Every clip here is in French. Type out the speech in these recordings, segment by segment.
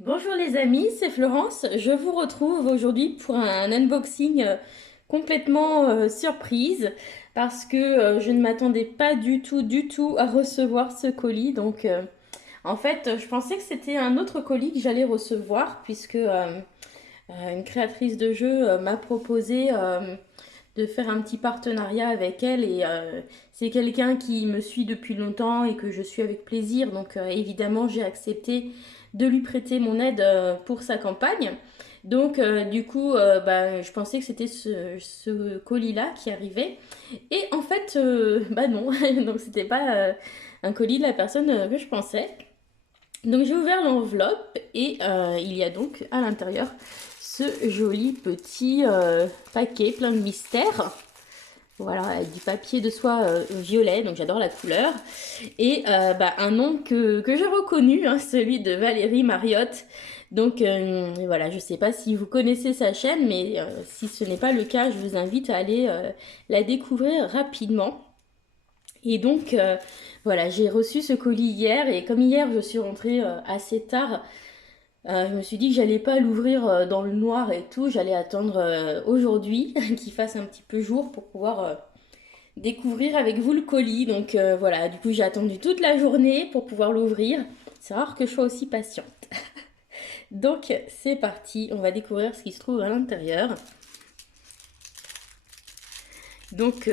Bonjour les amis, c'est Florence. Je vous retrouve aujourd'hui pour un unboxing complètement surprise parce que je ne m'attendais pas du tout à recevoir ce colis. En fait, je pensais que c'était un autre colis que j'allais recevoir puisque une créatrice de jeu m'a proposé de faire un petit partenariat avec elle et c'est quelqu'un qui me suit depuis longtemps et que je suis avec plaisir. Évidemment, j'ai accepté de lui prêter mon aide pour sa campagne. Je pensais que c'était ce colis-là qui arrivait. Et en fait, bah non, donc c'était pas un colis de la personne que je pensais. Donc j'ai ouvert l'enveloppe et il y a donc à l'intérieur ce joli petit paquet plein de mystères. Voilà, avec du papier de soie violet, donc j'adore la couleur. Et un nom que j'ai reconnu, hein, celui de Valérie Mariotte. Voilà, je sais pas si vous connaissez sa chaîne, mais si ce n'est pas le cas, je vous invite à aller la découvrir rapidement. Et donc, voilà, j'ai reçu ce colis hier et comme hier je suis rentrée assez tard, je me suis dit que j'allais pas l'ouvrir dans le noir et tout, j'allais attendre aujourd'hui qu'il fasse un petit peu jour pour pouvoir découvrir avec vous le colis. Voilà, du coup j'ai attendu toute la journée pour pouvoir l'ouvrir. C'est rare que je sois aussi patiente. Donc c'est parti, on va découvrir ce qui se trouve à l'intérieur. Donc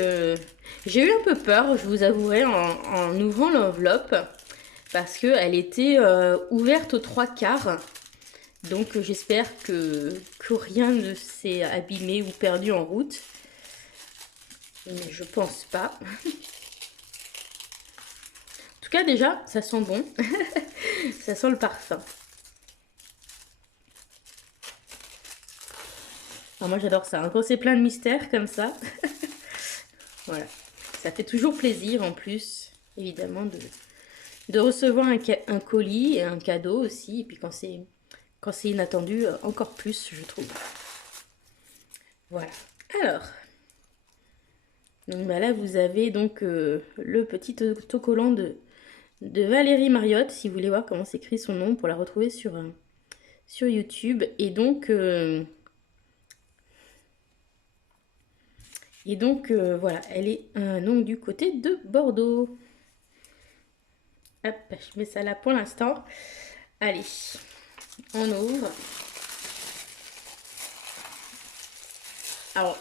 j'ai eu un peu peur, je vous avouerai, en ouvrant l'enveloppe parce qu'elle était ouverte aux trois quarts. Donc j'espère que rien ne s'est abîmé ou perdu en route. Mais je pense pas. En tout cas déjà, ça sent bon. Ça sent le parfum. Alors moi j'adore ça, hein. Quand c'est plein de mystères comme ça. Voilà. Ça fait toujours plaisir en plus, évidemment, de recevoir un colis et un cadeau aussi. Et puis quand c'est inattendu, encore plus, je trouve. Voilà. Alors, donc là, vous avez donc le petit autocollant de Valérie Mariotte, si vous voulez voir comment s'écrit son nom pour la retrouver sur YouTube. Voilà, elle est donc du côté de Bordeaux. Hop, je mets ça là pour l'instant. Allez, on ouvre. Alors,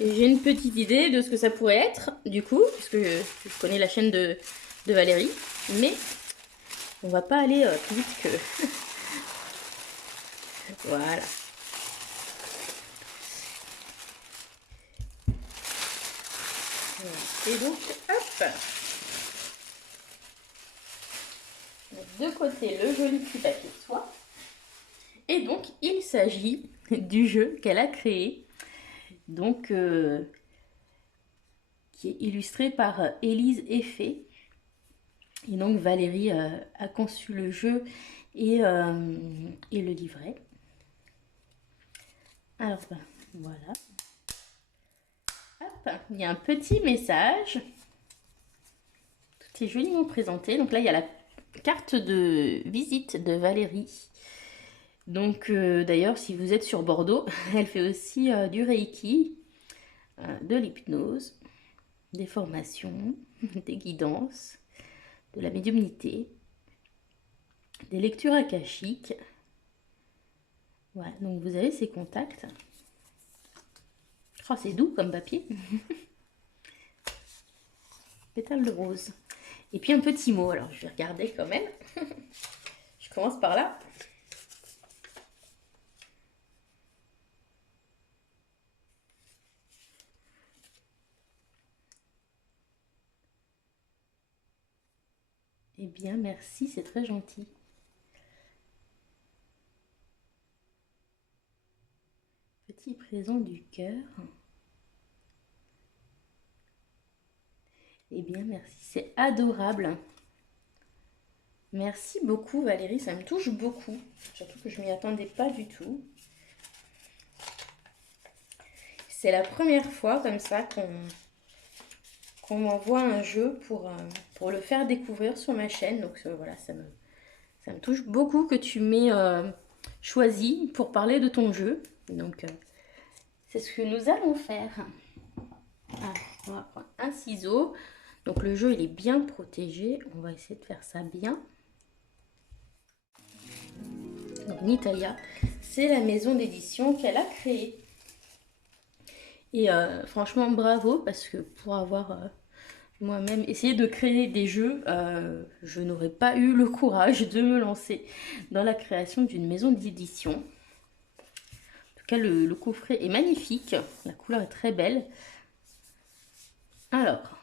j'ai une petite idée de ce que ça pourrait être, du coup, parce que je connais la chaîne de Valérie, mais on va pas aller plus vite que... Voilà. Et donc, hop, de côté le joli petit papier de soie. Et donc, il s'agit du jeu qu'elle a créé, donc qui est illustré par Élise Effet. Et donc, Valérie a conçu le jeu et le livret. Alors, voilà. Hop, il y a un petit message. Tout est joliment présenté. Donc là, il y a la carte de visite de Valérie. Donc d'ailleurs, si vous êtes sur Bordeaux, elle fait aussi du Reiki, de l'hypnose, des formations, des guidances, de la médiumnité, des lectures akashiques. Voilà, donc vous avez ses contacts. Oh, c'est doux comme papier. Pétale de rose. Et puis un petit mot, alors je vais regarder quand même. Je commence par là. Eh bien, merci, c'est très gentil. Petit présent du cœur. Eh bien, merci, c'est adorable. Merci beaucoup Valérie, ça me touche beaucoup. Surtout que je m'y attendais pas du tout. C'est la première fois comme ça qu'on m'envoie un jeu pour le faire découvrir sur ma chaîne. Donc voilà, Ça me touche beaucoup que tu m'aies choisi pour parler de ton jeu. Donc, c'est ce que nous allons faire. Ah, on va prendre un ciseau. Donc, le jeu, il est bien protégé. On va essayer de faire ça bien. Donc, Nitalia, c'est la maison d'édition qu'elle a créée. Et franchement, bravo, parce que pour avoir moi-même essayé de créer des jeux, je n'aurais pas eu le courage de me lancer dans la création d'une maison d'édition. En tout cas, le coffret est magnifique, la couleur est très belle. Alors,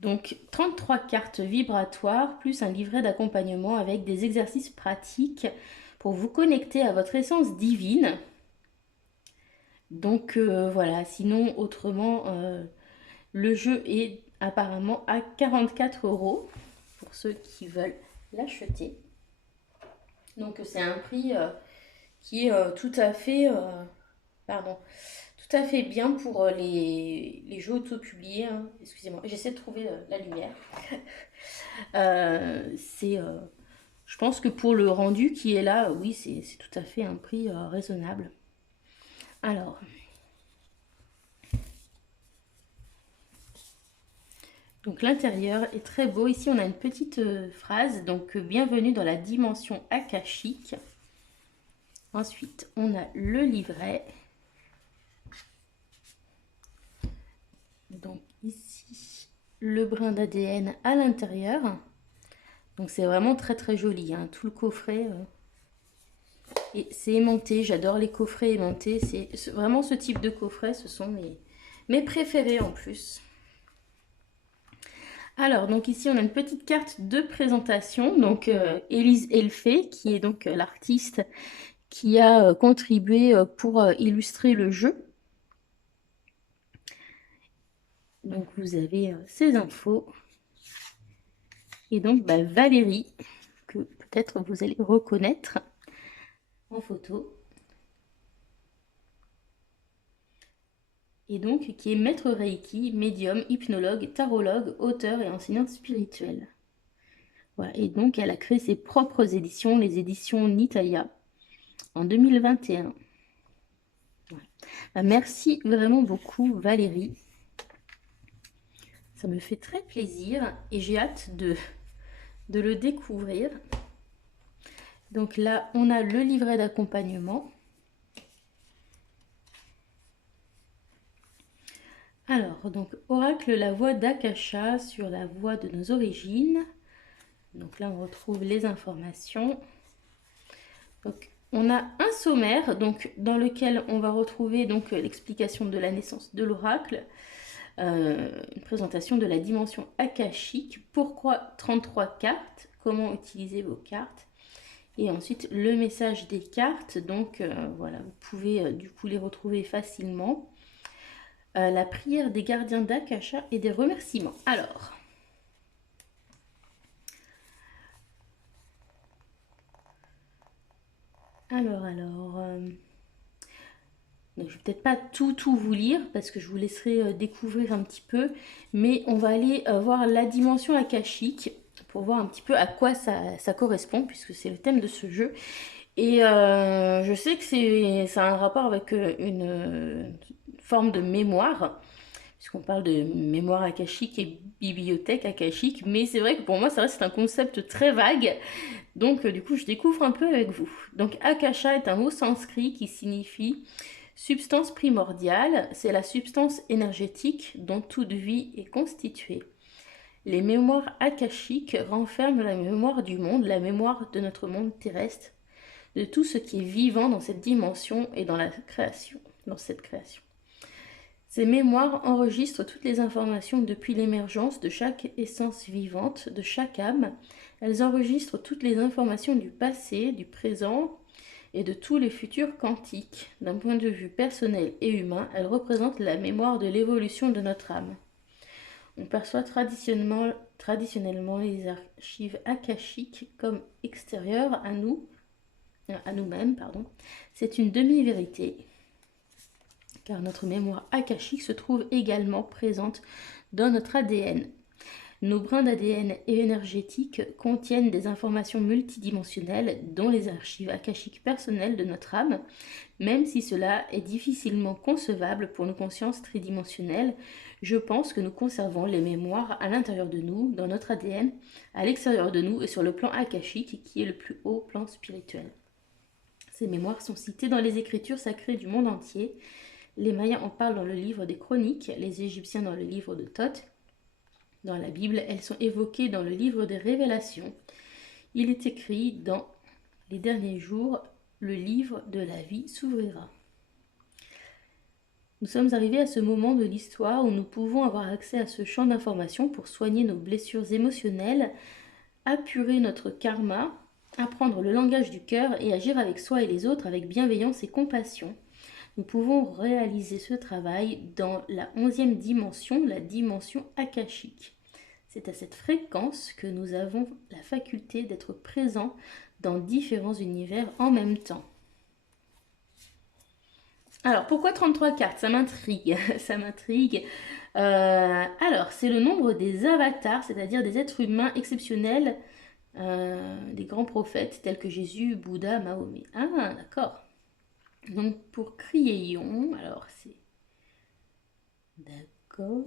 donc 33 cartes vibratoires, plus un livret d'accompagnement avec des exercices pratiques pour vous connecter à votre essence divine. Donc voilà, sinon autrement, le jeu est apparemment à 44 € pour ceux qui veulent l'acheter. Donc c'est un prix qui est tout à fait bien pour les jeux auto-publiés. Hein. Excusez-moi, j'essaie de trouver la lumière. Je pense que pour le rendu qui est là, oui, c'est tout à fait un prix raisonnable. Alors, donc l'intérieur est très beau. Ici, on a une petite phrase. Donc, bienvenue dans la dimension akashique. Ensuite, on a le livret. Donc ici, le brin d'ADN à l'intérieur. Donc c'est vraiment très très joli. Hein. Tout le coffret. Et c'est aimanté. J'adore les coffrets aimantés. C'est vraiment ce type de coffret. Ce sont mes préférés en plus. Alors, donc ici, on a une petite carte de présentation. Donc, Élise Elfé, qui est donc l'artiste qui a contribué pour illustrer le jeu. Donc, vous avez ces infos. Et donc, Valérie, que peut-être vous allez reconnaître en photo. Et donc, qui est maître Reiki, médium, hypnologue, tarologue, auteur et enseignante spirituelle. Voilà. Et donc, elle a créé ses propres éditions, les éditions Nitalia, en 2021. Voilà. Merci vraiment beaucoup, Valérie. Ça me fait très plaisir et j'ai hâte de le découvrir. Donc là, on a le livret d'accompagnement. Alors, donc, Oracle, la voix d'Akasha sur la voie de nos origines. Donc là, on retrouve les informations. Donc, on a un sommaire donc, dans lequel on va retrouver donc l'explication de la naissance de l'oracle, une présentation de la dimension akashique, pourquoi 33 cartes, comment utiliser vos cartes, et ensuite le message des cartes. Donc voilà, vous pouvez du coup les retrouver facilement. La prière des gardiens d'Akasha et des remerciements. Alors, donc je vais peut-être pas tout vous lire parce que je vous laisserai découvrir un petit peu, mais on va aller voir la dimension akashique pour voir un petit peu à quoi ça correspond puisque c'est le thème de ce jeu. Et je sais que ça a un rapport avec une forme de mémoire, puisqu'on parle de mémoire akashique et bibliothèque akashique, mais c'est vrai que pour moi, ça reste un concept très vague, donc du coup, je découvre un peu avec vous. Donc, Akasha est un mot sanskrit qui signifie substance primordiale, c'est la substance énergétique dont toute vie est constituée. Les mémoires akashiques renferment la mémoire du monde, la mémoire de notre monde terrestre, de tout ce qui est vivant dans cette dimension et dans la création, dans cette création. Ces mémoires enregistrent toutes les informations depuis l'émergence de chaque essence vivante, de chaque âme. Elles enregistrent toutes les informations du passé, du présent et de tous les futurs quantiques. D'un point de vue personnel et humain, elles représentent la mémoire de l'évolution de notre âme. On perçoit traditionnellement les archives akashiques comme extérieures à nous-mêmes, C'est une demi-vérité, car notre mémoire akashique se trouve également présente dans notre ADN. Nos brins d'ADN énergétiques contiennent des informations multidimensionnelles, dont les archives akashiques personnelles de notre âme, même si cela est difficilement concevable pour nos consciences tridimensionnelles. Je pense que nous conservons les mémoires à l'intérieur de nous, dans notre ADN, à l'extérieur de nous et sur le plan akashique, qui est le plus haut plan spirituel. Ces mémoires sont citées dans les écritures sacrées du monde entier. Les Mayas en parlent dans le livre des Chroniques, les Égyptiens dans le livre de Thoth. Dans la Bible, elles sont évoquées dans le livre des Révélations. Il est écrit dans les derniers jours, le livre de la vie s'ouvrira. Nous sommes arrivés à ce moment de l'histoire où nous pouvons avoir accès à ce champ d'information pour soigner nos blessures émotionnelles, apurer notre karma, apprendre le langage du cœur et agir avec soi et les autres avec bienveillance et compassion. Nous pouvons réaliser ce travail dans la 11e dimension, la dimension akashique. C'est à cette fréquence que nous avons la faculté d'être présents dans différents univers en même temps. Alors, pourquoi 33 cartes? Ça m'intrigue, ça m'intrigue. Alors, c'est le nombre des avatars, c'est-à-dire des êtres humains exceptionnels, des grands prophètes tels que Jésus, Bouddha, Mahomet. Ah, d'accord. Donc, pour Criayon, alors c'est... D'accord.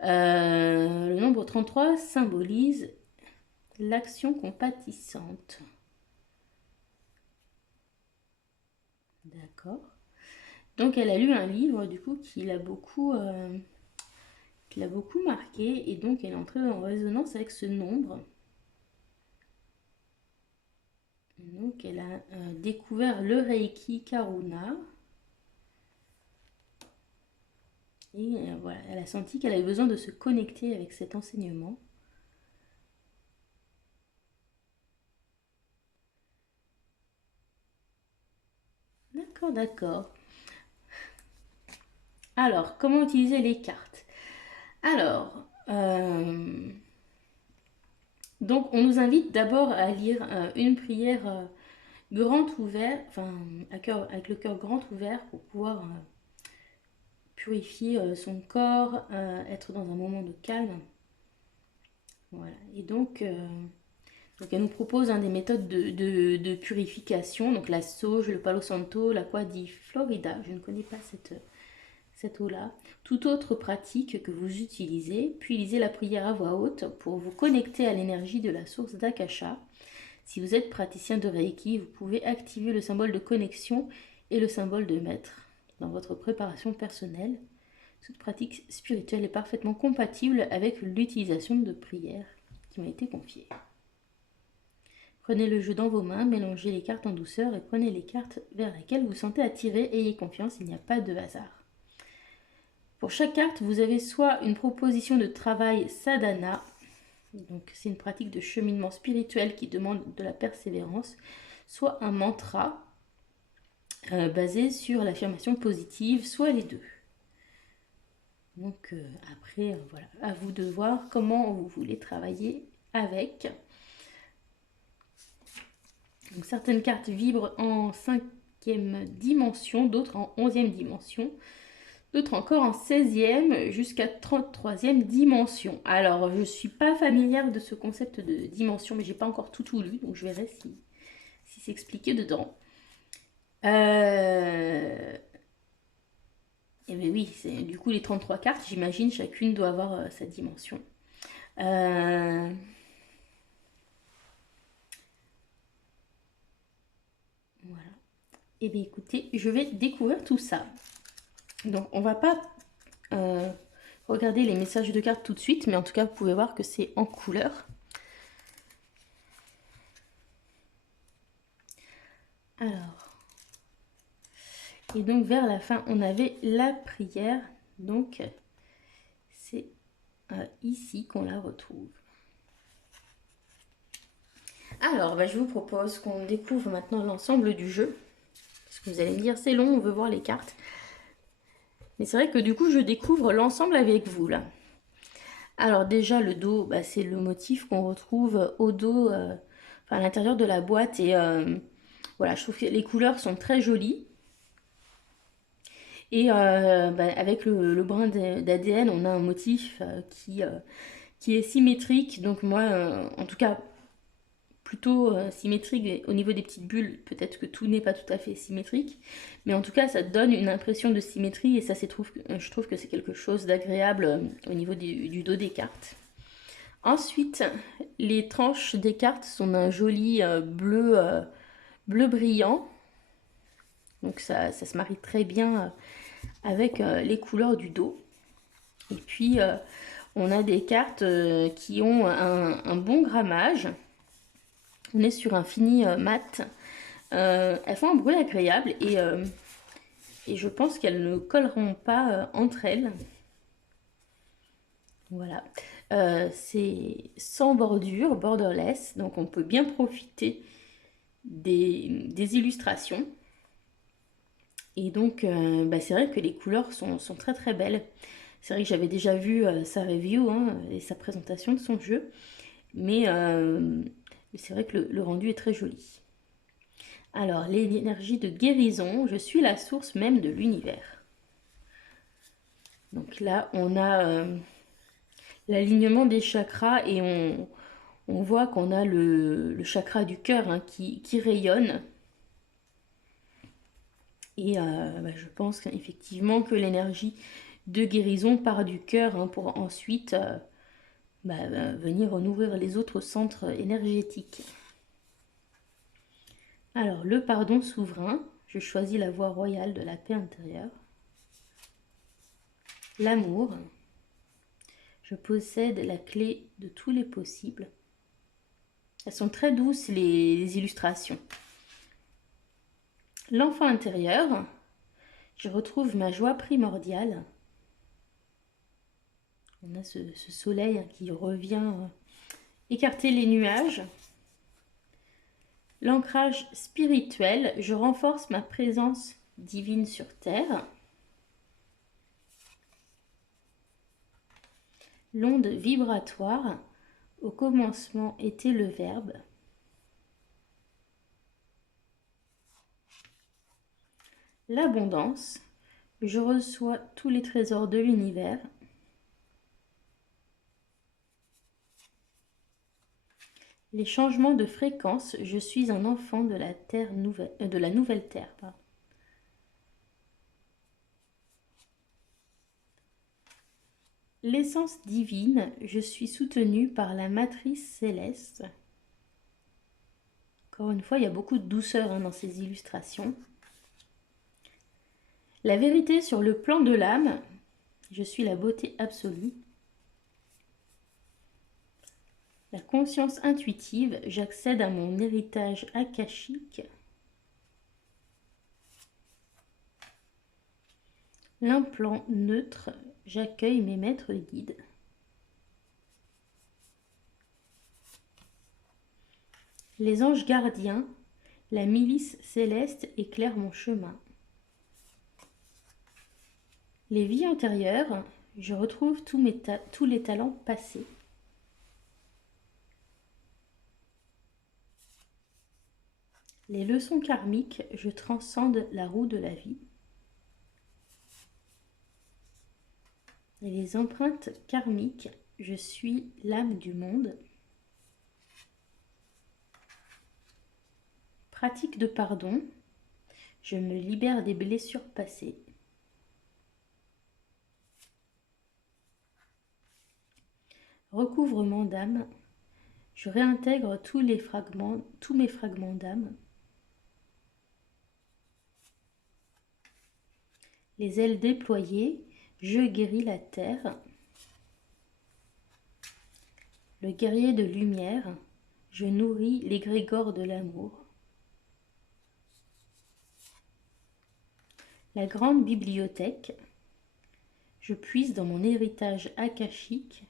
Le nombre 33 symbolise l'action compatissante. D'accord. Donc elle a lu un livre du coup qui l'a beaucoup marqué et donc elle est entrée en résonance avec ce nombre. Donc elle a découvert le Reiki Karuna. Et voilà, elle a senti qu'elle avait besoin de se connecter avec cet enseignement. D'accord, d'accord. Alors, comment utiliser les cartes? Alors, donc on nous invite d'abord à lire une prière grand ouvert, enfin avec le cœur grand ouvert pour pouvoir purifier son corps, être dans un moment de calme. Voilà. Et donc elle nous propose des méthodes de purification, donc la sauge, le palo santo, l'aqua di Florida. Je ne connais pas cette eau-là. Toute autre pratique que vous utilisez, puis lisez la prière à voix haute pour vous connecter à l'énergie de la source d'Akasha. Si vous êtes praticien de Reiki, vous pouvez activer le symbole de connexion et le symbole de maître dans votre préparation personnelle. Cette pratique spirituelle est parfaitement compatible avec l'utilisation de prières qui m'a été confiée. Prenez le jeu dans vos mains, mélangez les cartes en douceur et prenez les cartes vers lesquelles vous sentez attiré. Ayez confiance, il n'y a pas de hasard. Pour chaque carte, vous avez soit une proposition de travail sadhana, donc c'est une pratique de cheminement spirituel qui demande de la persévérance, soit un mantra basé sur l'affirmation positive, soit les deux. Donc après, voilà, à vous de voir comment vous voulez travailler avec. Donc certaines cartes vibrent en 5e dimension, d'autres en 11e dimension, d'autres encore en 16e jusqu'à 33e dimension. Alors je ne suis pas familière de ce concept de dimension, mais j'ai pas encore tout lu, donc je verrai si c'est expliqué dedans. Et bien oui, c'est du coup les 33 cartes, j'imagine, chacune doit avoir sa dimension. Voilà. Et bien écoutez, je vais découvrir tout ça. Donc on va pas regarder les messages de cartes tout de suite, mais en tout cas vous pouvez voir que c'est en couleur. Alors, et donc vers la fin on avait la prière, donc c'est ici qu'on la retrouve. Alors je vous propose qu'on découvre maintenant l'ensemble du jeu, parce que vous allez me dire c'est long, on veut voir les cartes. Mais c'est vrai que du coup je découvre l'ensemble avec vous là. Alors déjà le dos, c'est le motif qu'on retrouve au dos, à l'intérieur de la boîte. Et voilà, je trouve que les couleurs sont très jolies. Et avec le brin d'ADN, on a un motif qui qui est symétrique. Donc moi, en tout cas, plutôt symétrique au niveau des petites bulles. Peut-être que tout n'est pas tout à fait symétrique. Mais en tout cas, ça donne une impression de symétrie. Et ça, je trouve que c'est quelque chose d'agréable au niveau du dos des cartes. Ensuite, les tranches des cartes sont d'un joli bleu brillant. Donc ça se marie très bien avec les couleurs du dos. Et puis, on a des cartes qui ont un bon grammage. On est sur un fini mat. Elles font un bruit agréable et je pense qu'elles ne colleront pas entre elles. Voilà. C'est sans bordure, borderless, donc on peut bien profiter des illustrations. Et donc, c'est vrai que les couleurs sont très très belles. C'est vrai que j'avais déjà vu sa review et sa présentation de son jeu, mais c'est vrai que le rendu est très joli. Alors, l'énergie de guérison, je suis la source même de l'univers. Donc là, on a l'alignement des chakras et on voit qu'on a le chakra du cœur qui rayonne. Et je pense effectivement que l'énergie de guérison part du cœur pour ensuite venir nourrir les autres centres énergétiques. Alors, le pardon souverain, je choisis la voie royale de la paix intérieure. L'amour, je possède la clé de tous les possibles. Elles sont très douces, les illustrations. L'enfant intérieur, je retrouve ma joie primordiale. On a ce soleil qui revient écarter les nuages. L'ancrage spirituel, je renforce ma présence divine sur terre. L'onde vibratoire, au commencement était le verbe. L'abondance, je reçois tous les trésors de l'univers. Les changements de fréquence, je suis un enfant de la terre nouvelle, de la nouvelle terre. Pardon. L'essence divine, je suis soutenue par la matrice céleste. Encore une fois, il y a beaucoup de douceur dans ces illustrations. La vérité sur le plan de l'âme, je suis la beauté absolue. La conscience intuitive, j'accède à mon héritage akashique. L'implant neutre, j'accueille mes maîtres guides. Les anges gardiens, la milice céleste éclaire mon chemin. Les vies antérieures, je retrouve tous les talents passés. Les leçons karmiques, je transcende la roue de la vie. Et les empreintes karmiques, je suis l'âme du monde. Pratique de pardon, je me libère des blessures passées. Recouvrement d'âme, je réintègre tous mes fragments d'âme. Les ailes déployées, je guéris la terre. Le guerrier de lumière, je nourris l'égrégore de l'amour. La grande bibliothèque, je puise dans mon héritage akashique.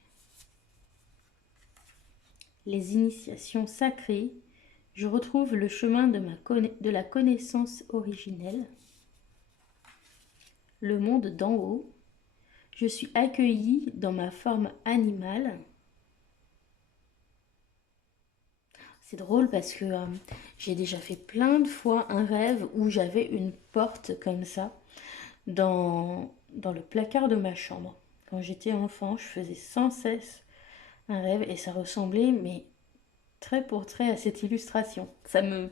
Les initiations sacrées, je retrouve le chemin de la connaissance originelle. Le monde d'en haut, je suis accueillie dans ma forme animale. C'est drôle parce que j'ai déjà fait plein de fois un rêve où j'avais une porte comme ça dans le placard de ma chambre. Quand j'étais enfant, je faisais sans cesse un rêve et ça ressemblait, mais trait pour trait à cette illustration. Ça me...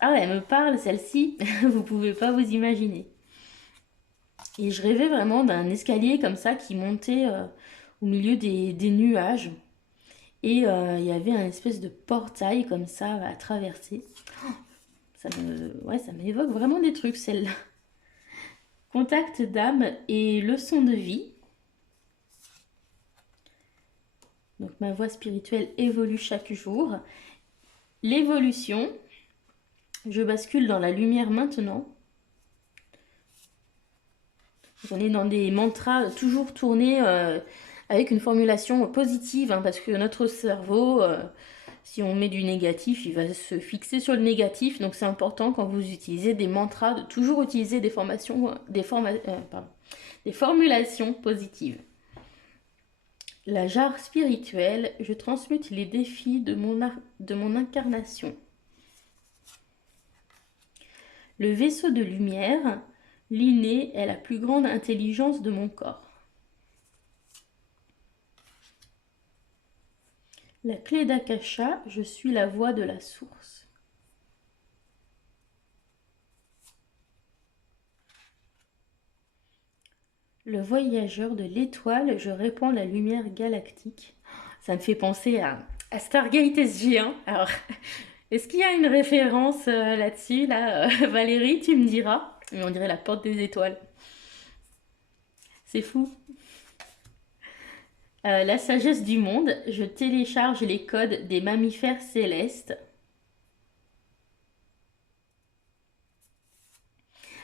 Ah ouais, elle me parle celle-ci, vous pouvez pas vous imaginer. Et je rêvais vraiment d'un escalier comme ça qui montait au milieu des nuages. Et il y avait un espèce de portail comme ça à traverser. Ouais, ça m'évoque vraiment des trucs, celle-là. Contact d'âme et leçon de vie. Donc ma voie spirituelle évolue chaque jour. L'évolution, je bascule dans la lumière maintenant. On est dans des mantras toujours tournés avec une formulation positive, hein, parce que notre cerveau, si on met du négatif, il va se fixer sur le négatif. Donc c'est important quand vous utilisez des mantras de toujours utiliser des formulations positives. La jarre spirituelle, je transmute les défis de mon incarnation. Le vaisseau de lumière, l'inné est la plus grande intelligence de mon corps. La clé d'Akasha, je suis la voix de la source. Le voyageur de l'étoile, je répands la lumière galactique. Ça me fait penser à Stargate SG1. Alors, est-ce qu'il y a une référence là-dessus là, Valérie, tu me diras. Mais on dirait la porte des étoiles. C'est fou. La sagesse du monde, je télécharge les codes des mammifères célestes.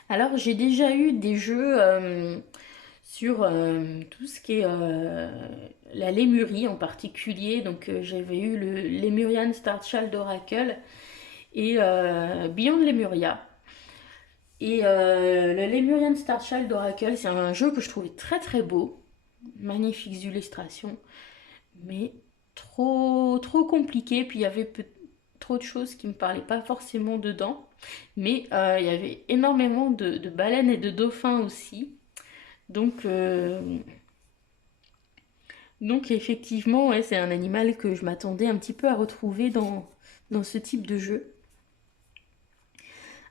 Alors, j'ai déjà eu des jeux sur tout ce qui est la lémurie en particulier. Donc, j'avais eu le Lemurian Star Child Oracle et Beyond Lemuria. Et le Lemurian Star Child Oracle, c'est un jeu que je trouvais très très beau. Magnifiques illustrations, mais trop compliqué. Puis il y avait trop de choses qui me parlaient pas forcément dedans. Mais il y avait énormément de baleines et de dauphins aussi. Donc, donc effectivement, ouais, c'est un animal que je m'attendais un petit peu à retrouver dans ce type de jeu.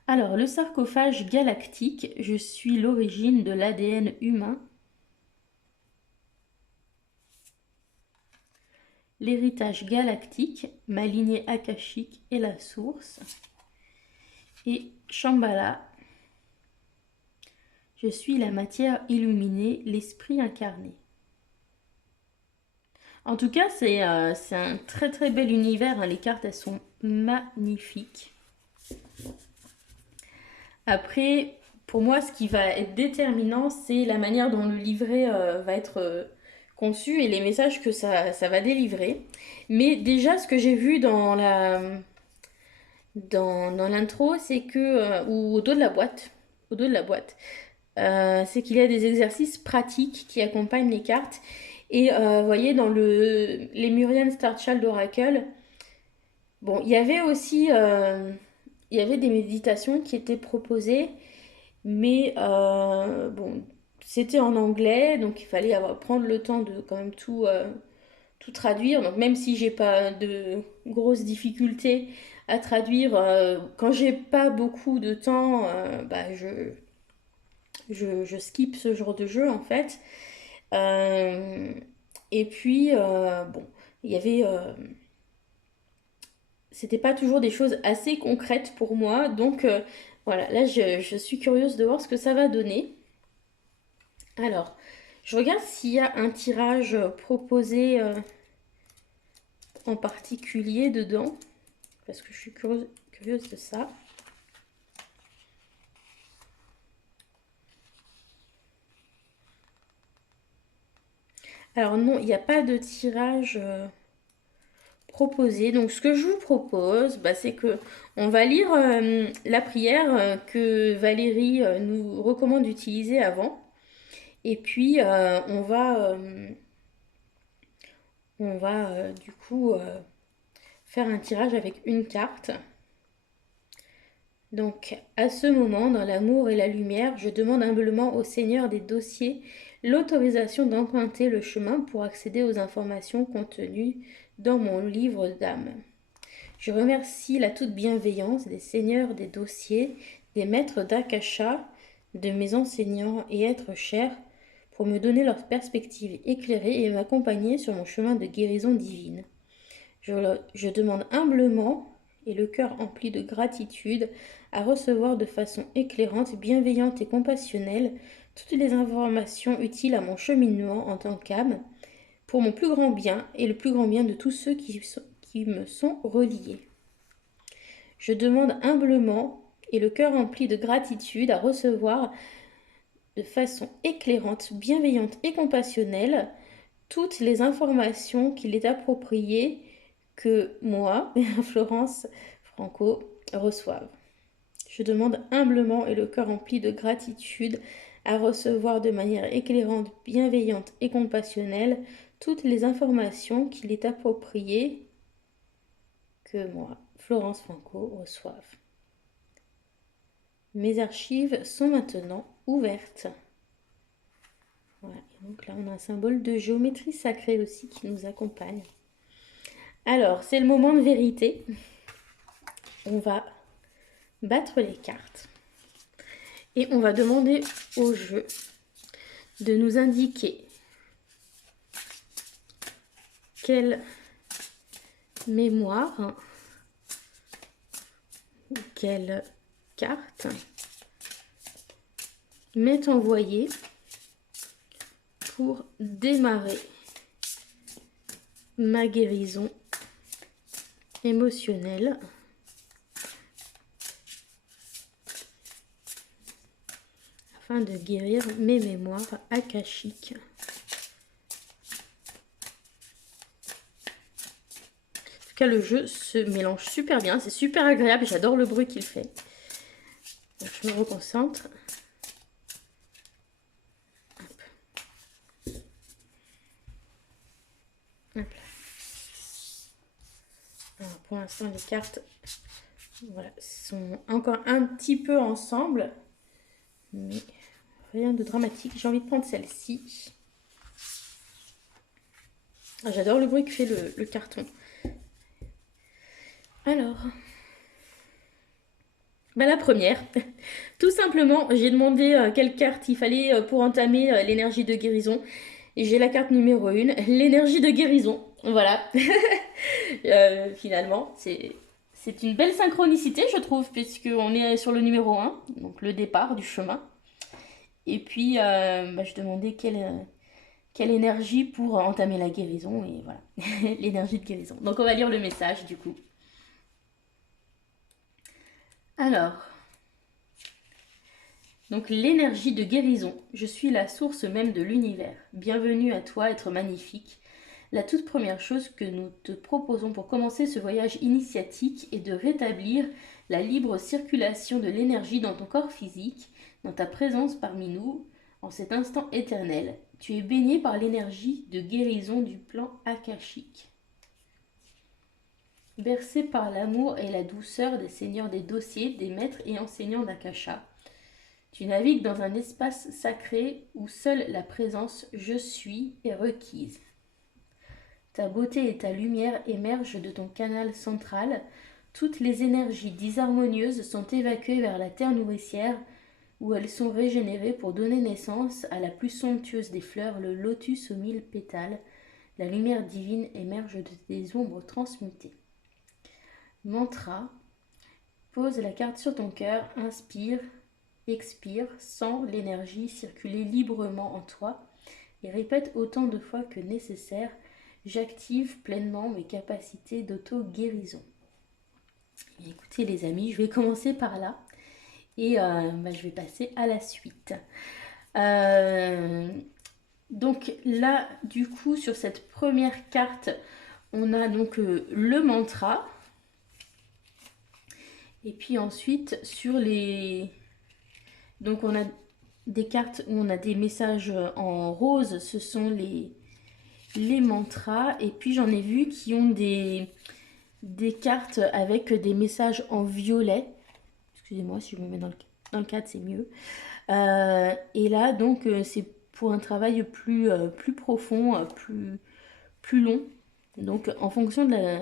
Alors, le sarcophage galactique, je suis l'origine de l'ADN humain. L'héritage galactique, ma lignée akashique est la source. Et Shambhala, je suis la matière illuminée, l'esprit incarné. En tout cas, c'est un très très bel univers, hein. Les cartes, elles sont magnifiques. Après, pour moi, ce qui va être déterminant, c'est la manière dont le livret va être conçu et les messages que ça va délivrer. Mais déjà, ce que j'ai vu dans l'intro, c'est que, ou au dos de la boîte, c'est qu'il y a des exercices pratiques qui accompagnent les cartes. Et vous voyez, dans le Lemurian Star Child Oracle, bon, il y avait aussi il y avait des méditations qui étaient proposées, mais bon, c'était en anglais, donc il fallait prendre le temps de quand même tout traduire. Donc même si j'ai pas de grosses difficultés à traduire, quand j'ai pas beaucoup de temps, bah je skip ce genre de jeu en fait. Euh, et puis, bon, il y avait... c'était pas toujours des choses assez concrètes pour moi. Donc, voilà, là, je suis curieuse de voir ce que ça va donner. Alors, je regarde s'il y a un tirage proposé en particulier dedans. Parce que je suis curieuse de ça. Alors non, il n'y a pas de tirage proposé. Donc ce que je vous propose, bah, c'est que on va lire la prière que Valérie nous recommande d'utiliser avant. Et puis on va du coup faire un tirage avec une carte. Donc, à ce moment, dans l'amour et la lumière, je demande humblement au Seigneur des dossiers l'autorisation d'emprunter le chemin pour accéder aux informations contenues dans mon livre d'âme. Je remercie la toute bienveillance des seigneurs des dossiers, des maîtres d'Akasha, de mes enseignants et êtres chers, pour me donner leur perspective éclairée et m'accompagner sur mon chemin de guérison divine. Je demande humblement et le cœur empli de gratitude à recevoir de façon éclairante, bienveillante et compassionnelle toutes les informations utiles à mon cheminement en tant qu'âme, pour mon plus grand bien et le plus grand bien de tous ceux qui me sont reliés. Je demande humblement et le cœur empli de gratitude à recevoir de façon éclairante, bienveillante et compassionnelle toutes les informations qu'il est approprié que moi, Florence Franco, reçoive. Je demande humblement et le cœur empli de gratitude à recevoir de manière éclairante, bienveillante et compassionnelle toutes les informations qu'il est approprié que moi, Florence Franco, reçoive. Mes archives sont maintenant ouvertes. Voilà. Et donc là, on a un symbole de géométrie sacrée aussi qui nous accompagne. Alors, c'est le moment de vérité. On va battre les cartes. Et on va demander au jeu de nous indiquer quelle mémoire ou quelle carte m'est envoyée pour démarrer ma guérison émotionnelle afin de guérir mes mémoires akashiques. En tout cas, le jeu se mélange super bien, c'est super agréable, j'adore le bruit qu'il fait. Donc, je me reconcentre. Hop. Hop là. Alors, pour l'instant, les cartes voilà, sont encore un petit peu ensemble, mais rien de dramatique. J'ai envie de prendre celle-ci. Ah, j'adore le bruit que fait le carton. Alors, la première, tout simplement, j'ai demandé quelle carte il fallait pour entamer l'énergie de guérison. Et j'ai la carte numéro 1, l'énergie de guérison. Voilà. Finalement, c'est une belle synchronicité, je trouve, puisqu'on est sur le numéro 1, donc le départ du chemin. Et puis, je demandais quelle énergie pour entamer la guérison, et voilà, l'énergie de guérison. Donc, on va lire le message, du coup. Alors, donc l'énergie de guérison. Je suis la source même de l'univers. Bienvenue à toi, être magnifique. La toute première chose que nous te proposons pour commencer ce voyage initiatique est de rétablir la libre circulation de l'énergie dans ton corps physique, dans ta présence parmi nous, en cet instant éternel. Tu es baigné par l'énergie de guérison du plan akashique. Bercé par l'amour et la douceur des seigneurs des dossiers, des maîtres et enseignants d'Akasha, tu navigues dans un espace sacré où seule la présence « je suis » est requise. Ta beauté et ta lumière émergent de ton canal central. Toutes les énergies disharmonieuses sont évacuées vers la terre nourricière où elles sont régénérées pour donner naissance à la plus somptueuse des fleurs, le lotus aux 1000 pétales. La lumière divine émerge de tes ombres transmutées. Mantra. Pose la carte sur ton cœur, inspire, expire, sens l'énergie circuler librement en toi et répète autant de fois que nécessaire. J'active pleinement mes capacités d'auto-guérison. Écoutez les amis, je vais commencer par là et je vais passer à la suite. Donc là, du coup, sur cette première carte, on a donc le mantra. Et puis ensuite, sur les... Donc on a des cartes où on a des messages en rose, ce sont les mantras. Et puis j'en ai vu qui ont des cartes avec des messages en violet. Excusez-moi, si je me mets dans le cadre, c'est mieux. Et là, donc, c'est pour un travail plus profond, plus long. Donc, en fonction de la...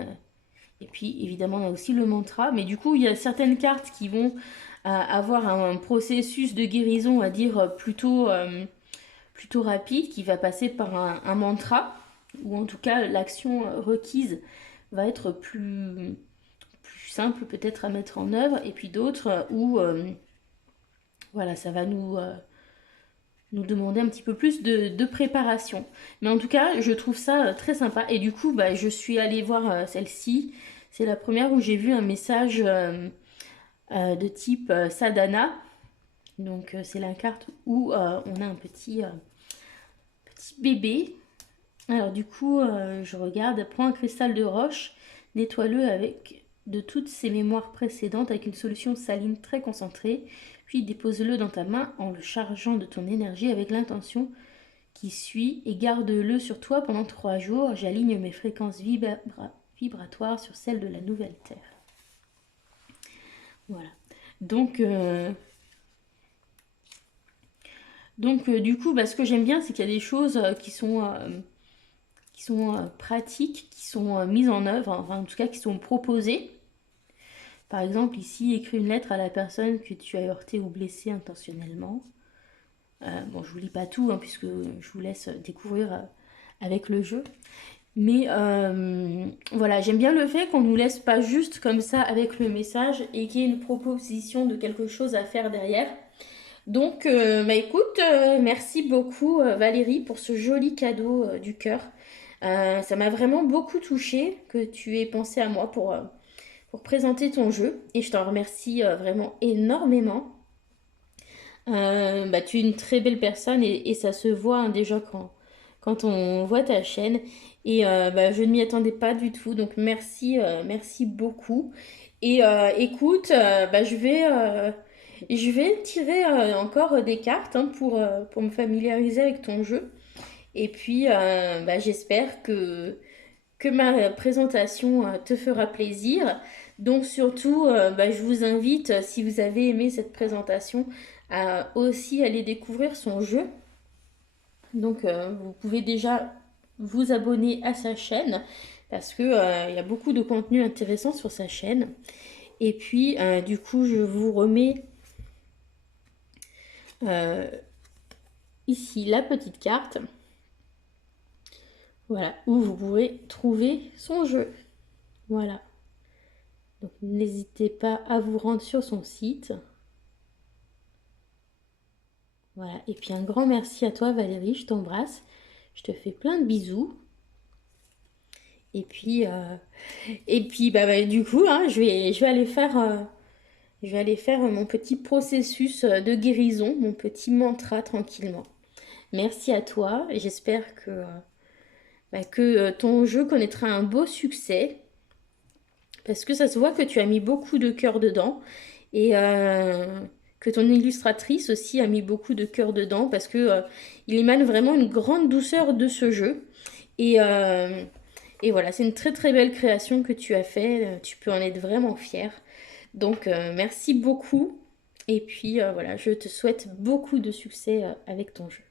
Et puis, évidemment, on a aussi le mantra. Mais du coup, il y a certaines cartes qui vont avoir un processus de guérison, on va dire, plutôt rapide, qui va passer par un mantra, ou en tout cas, l'action requise va être plus simple peut-être à mettre en œuvre. Et puis d'autres où, voilà, ça va nous demander un petit peu plus de préparation. Mais en tout cas, je trouve ça très sympa. Et du coup, bah, je suis allée voir celle-ci. C'est la première où j'ai vu un message de type Sadhana. Donc, c'est la carte où on a un petit bébé. Alors, du coup, je regarde. Prends un cristal de roche, nettoie-le avec de toutes ses mémoires précédentes avec une solution saline très concentrée. Puis dépose-le dans ta main en le chargeant de ton énergie avec l'intention qui suit et garde-le sur toi pendant 3 jours. J'aligne mes fréquences vibratoires sur celles de la nouvelle Terre. Voilà. Donc, du coup, bah, ce que j'aime bien, c'est qu'il y a des choses qui sont pratiques, qui sont mises en œuvre, enfin en tout cas qui sont proposées. Par exemple, ici, écris une lettre à la personne que tu as heurtée ou blessée intentionnellement. Bon, je vous lis pas tout, hein, puisque je vous laisse découvrir avec le jeu. Mais voilà, j'aime bien le fait qu'on nous laisse pas juste comme ça avec le message et qu'il y ait une proposition de quelque chose à faire derrière. Donc, bah écoute, merci beaucoup Valérie pour ce joli cadeau du cœur. Ça m'a vraiment beaucoup touchée que tu aies pensé à moi pour présenter ton jeu et je t'en remercie vraiment énormément. Bah, tu es une très belle personne et ça se voit hein, déjà quand on voit ta chaîne. Et bah, je ne m'y attendais pas du tout, donc merci beaucoup. Et écoute, bah, je vais tirer encore des cartes hein, pour me familiariser avec ton jeu. Et puis, bah, j'espère que ma présentation te fera plaisir. Donc surtout, bah, je vous invite, si vous avez aimé cette présentation, à aussi aller découvrir son jeu. Donc vous pouvez déjà vous abonner à sa chaîne parce que il y a beaucoup de contenu intéressant sur sa chaîne. Et puis du coup, je vous remets ici la petite carte. Voilà, où vous pouvez trouver son jeu. Voilà. Donc n'hésitez pas à vous rendre sur son site. Voilà, et puis un grand merci à toi Valérie, je t'embrasse. Je te fais plein de bisous. Et puis, bah, du coup, hein, je vais aller faire mon petit processus de guérison, mon petit mantra tranquillement. Merci à toi. J'espère que ton jeu connaîtra un beau succès. Parce que ça se voit que tu as mis beaucoup de cœur dedans. Et que ton illustratrice aussi a mis beaucoup de cœur dedans. Parce que il émane vraiment une grande douceur de ce jeu. Et, voilà, c'est une très très belle création que tu as fait. Tu peux en être vraiment fière. Donc merci beaucoup. Et puis voilà, je te souhaite beaucoup de succès avec ton jeu.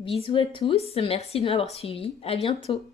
Bisous à tous. Merci de m'avoir suivi. À bientôt.